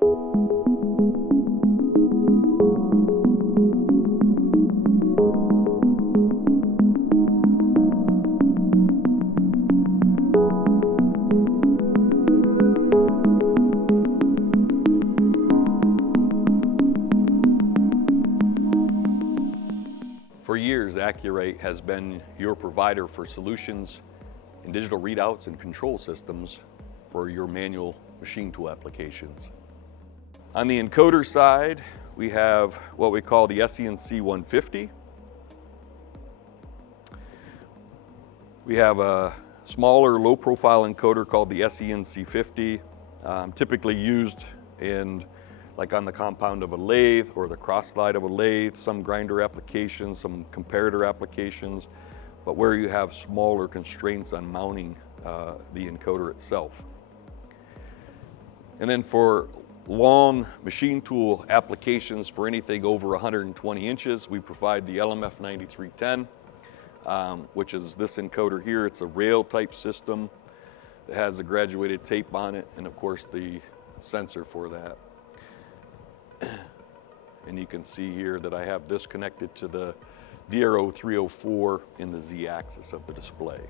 For years, Acu-Rite has been your provider for solutions in digital readouts and control systems for your manual machine tool applications. On the encoder side, we have what we call the SENC 150. We have a smaller, low-profile encoder called the SENC 50, typically used in like on the compound of a lathe or the cross slide of a lathe, some grinder applications, some comparator applications, but where you have smaller constraints on mounting the encoder itself. And then for long machine tool applications for anything over 120 inches, we provide the LMF 9310, which is this encoder here. It's a rail type system that has a graduated tape on it, and of course the sensor for that. And you can see here that I have this connected to the DRO 304 in the Z-axis of the display.